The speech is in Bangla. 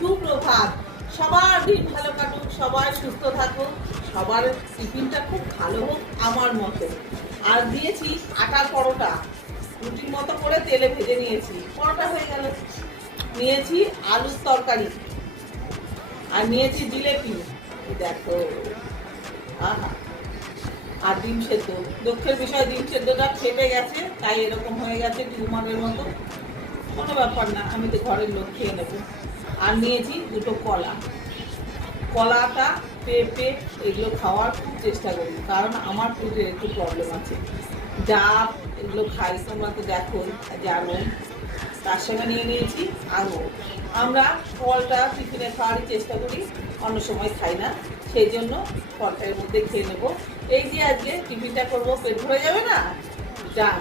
সুপ্রভাত। সবার দিন ভালো কাটুক, সবাই সুস্থ থাকুক, সবার টিফিনটা খুব ভালো হোক আমার মতো। আর দিয়েছি আটার পরোটা, রুটির মতো করে তেলে ভেজে নিয়েছি, পরোটা হয়ে গেল। নিয়েছি আলুর তরকারি, আর নিয়েছি জিলেপি, দেখো, আহা, আর ডিম সেদ্ধ। দুঃখের বিষয় ডিম সেদ্ধটা ফেটে গেছে, তাই এরকম হয়ে গেছে টিউমারের মতো। কোনো ব্যাপার না, আমি তো ঘরের লোক, খেয়ে নেবো। আর নিয়েছি দুটো কলা। কলাটা, পেঁপে, এগুলো খাওয়ার খুব চেষ্টা করি, কারণ আমার পেটের একটু প্রবলেম আছে। ডাব এগুলো খাই, তোমরা তো দেখো, জানো। তার সঙ্গে নিয়ে নিয়েছি আঙুর। আমরা ফলটা টিফিনে খাওয়ারই চেষ্টা করি, অন্য সময় খাই না, সেই জন্য ফলটার মধ্যে খেয়ে নেবো। এই যে আজকে টিফিনটা করবো, পেট ভরে যাবে না, ডান।